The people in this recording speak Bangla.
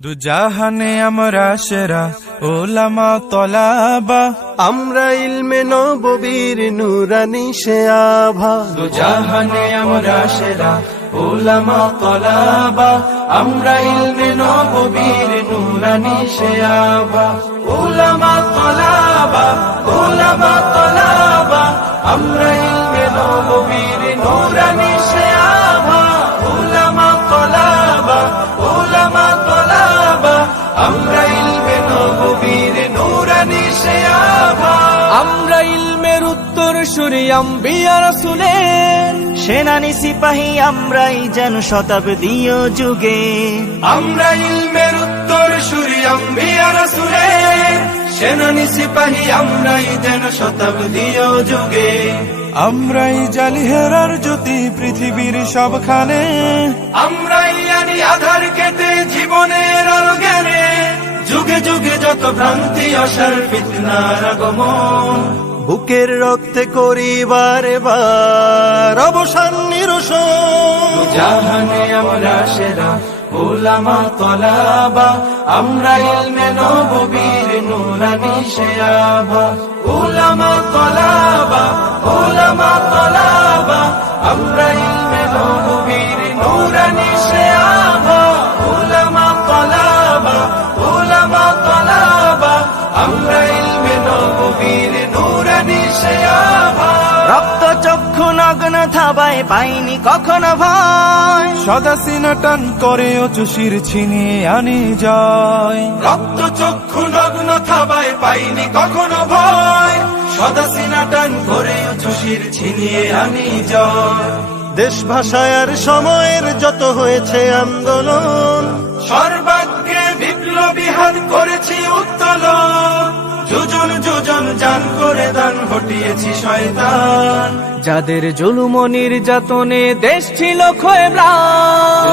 দুজাহানে আমরা সেরা ওলামা তলাবা, আমরা ইলমে নববীর নুরানি সে আভা। দুজাহানে আমরা সেরা ওলামা তলাবা, আমরা ইলমে নববীর নুরানি সে আভা। ওলামা তলাবা, ওলামা তলাবা, আমরা ইলমে নববীর নুরানি সে আভা। ওলামা তলাবা, ওলামা তলাবা, আমরা ইলমে নববীর নুরানি সে আভা। আমরা ইলমের উত্তর সুরি আম্বিয়া রাসূলের সেনানি সিপাহী আমরাই যেন শতাব্দীয় যুগে। আমরা ইলমের উত্তর সুরি আম্বিয়া রাসূলের সেনানি সিপাহী আমরাই যেন শতাব্দীয় যুগে। আমরাই জালি হেরার জ্যোতি পৃথিবীর সবখানে, আমরাই আনি আধার কেটে জীবনের আলো জ্ঞানে। যুগে যুগে যত ভ্রান্তি আসার ফিতনার আগমন, বুকের রক্তে করিবার এবার অবসান নিরসন। জাহানে আমরা সেরা ওলামা তলাবা, আমরা ইলমে নববীর নুরানি সে আভা। ওলামা তলাবা, ওলামা তলাবা, আমরা ইলমে নববীর নুরানি সে আভা। ওলামা তলাবা, ওলামা তলাবা, আমরা ইলমে নববীর নুরানি সে আভা। রক্ত চক্ষু নগ্ন থাবায় পাইনি কখনো ভয়, সদা সিনা টান করে চুষির ছিনিয়ে আনি যায়। রক্ত চক্ষু নগ্ন থাবায় পাইনি কখনো ভয়, সদা সিনা টান করে চুষির ছিনিয়ে আনি যায়। দেশ ভাষার সময়ের যত হয়েছে আন্দোলন, সর্বাগ্রে বিপ্লবী হাত করেছি উত্তোলন। যোজন যোজন জান করে দান হটিয়েছি শয়তান। যাদের জুলুম ও নির্যাতনে দেশ ছিল ক্ষয়ে ম্লান।